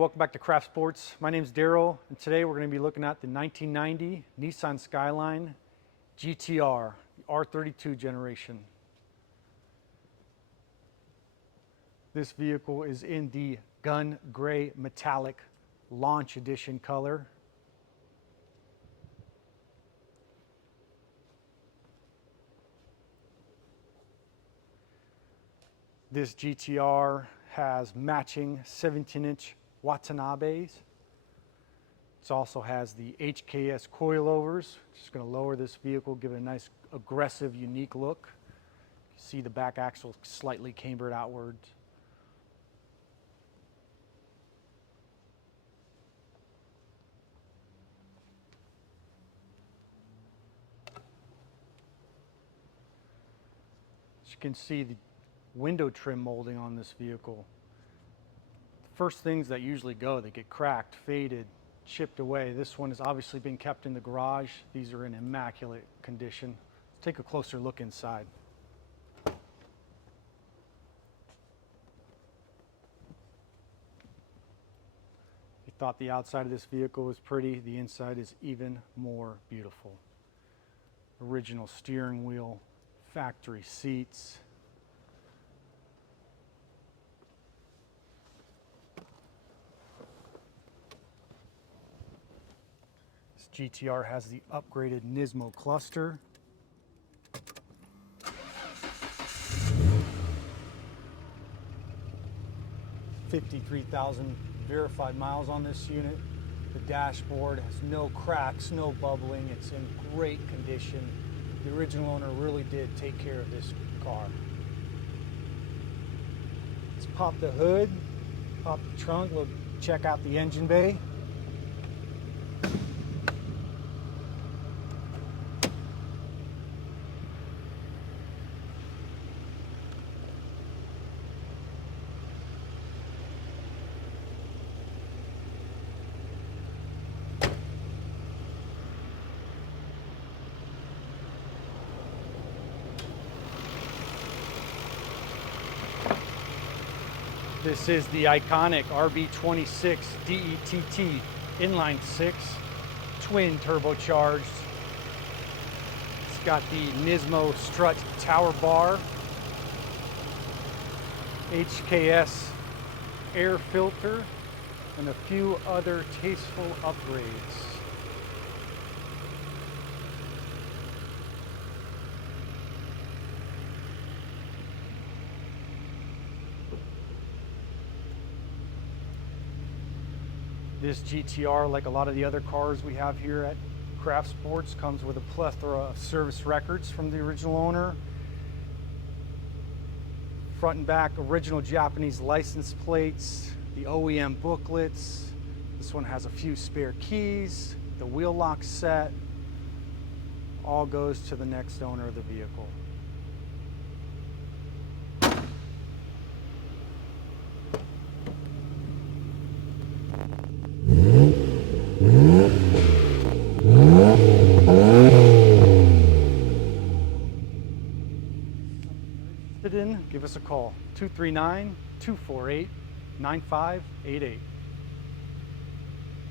Welcome back to Craft Sports. My name is Daryl, and today we're going to be looking at the 1990 Nissan Skyline GTR, the R32 generation. This vehicle is in the gun gray metallic launch edition color. This GTR has matching 17-inch Watanabes. It also has the HKS coilovers. Just going to lower this vehicle, give it a nice aggressive, unique look. You see the back axle slightly cambered outwards. As you can see, the window trim molding on this vehicle. First things that usually go, they get cracked, faded, chipped away. This one has obviously been kept in the garage. These are in immaculate condition. Let's take a closer look inside. You thought the outside of this vehicle was pretty, the inside is even more beautiful. Original steering wheel, factory seats. GTR has the upgraded NISMO cluster. $53,000 verified miles on this unit. The dashboard has no cracks, no bubbling. It's in great condition. The original owner really did take care of this car. Let's pop the hood, pop the trunk. We'll check out the engine bay. This is the iconic RB26 DETT inline 6, twin turbocharged. It's got the NISMO Strut Tower Bar, HKS Air Filter, and a few other tasteful upgrades. This GTR, like a lot of the other cars we have here at Craft Sports, comes with a plethora of service records from the original owner. Front and back original Japanese license plates, the OEM booklets. This one has a few spare keys, the wheel lock set. All goes to the next owner of the vehicle. Give us a call, 239-248-9588.